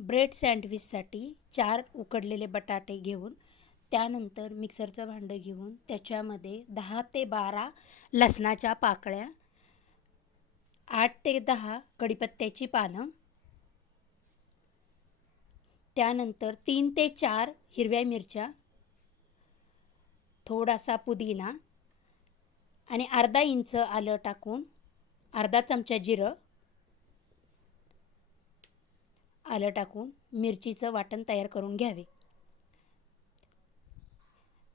Bread सँडविचसाठी चार उकडलेले बटाटे घेऊन त्यानंतर मिक्सरचं भांडं घेऊन त्याच्यामध्ये दहा ते बारा लसणाच्या पाकळ्या आठ ते दहा कढीपत्त्याची पानं त्यानंतर तीन ते चार हिरव्या मिरच्या थोडासा पुदिना आणि अर्धा इंच आलं टाकून अर्धा चमचा जिरं आलं टाकून मिरचीचं वाटण तयार करून घ्यावे.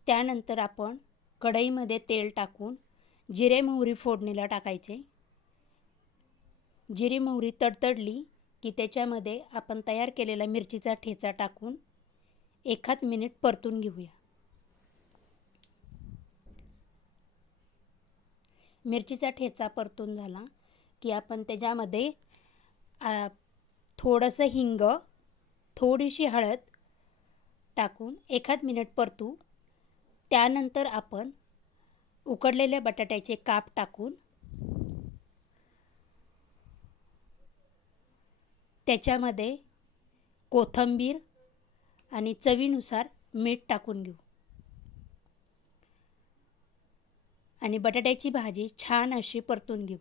त्यानंतर आपण कढईमध्ये तेल टाकून जिरे मोहरी फोडणीला टाकायचे. जिरे मोहरी तडतडली की त्याच्यामध्ये आपण तयार केलेला मिरचीचा ठेचा टाकून एखाद मिनिट परतून घेऊया. मिरचीचा ठेचा परतून झाला की आपण त्याच्यामध्ये थोडंसं हिंग थोडीशी हळद टाकून एखाद मिनिट परतू. त्यानंतर आपण उकडलेल्या बटाट्याचे काप टाकून त्याच्यामध्ये कोथिंबीर आणि चवीनुसार मीठ टाकून घेऊ. आणि बटाट्याची भाजी छान अशी परतून घेऊ.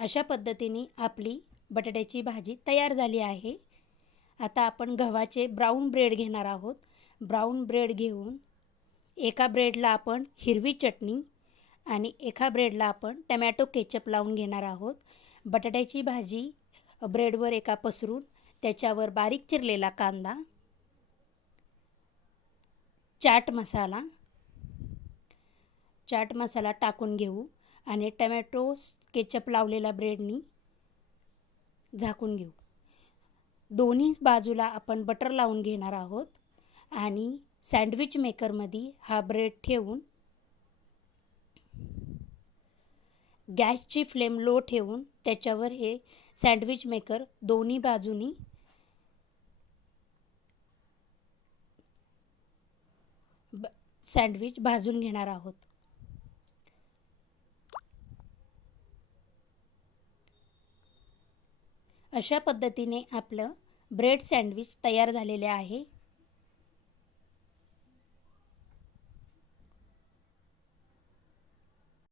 अशा पद्धतीने आपली बटाट्याची भाजी तयार झाली आहे. आता आपण गव्हाचे ब्राऊन ब्रेड घेणार आहोत. ब्राऊन ब्रेड घेऊन एका ब्रेडला आपण हिरवी चटणी आणि एका ब्रेडला आपण टमॅटो केचप लावून घेणार आहोत. बटाट्याची भाजी ब्रेडवर एका पसरून त्याच्यावर बारीक चिरलेला कांदा चाट मसाला चाट मसाला टाकून घेऊ. आणि टमॅटो केचप लावलेला ब्रेडनी झाकून घेऊ. दोन्ही बाजूला आपण बटर लावून घेणार आहोत आणि सँडविच मेकरमध्ये हा ब्रेड ठेवून गॅसची फ्लेम लो ठेवून त्याच्यावर हे सँडविच मेकर दोन्ही बाजूनी ब सँडविच भाजून घेणार आहोत. अशा पद्धतीने आपलं ब्रेड सँडविच तयार झालेले आहे.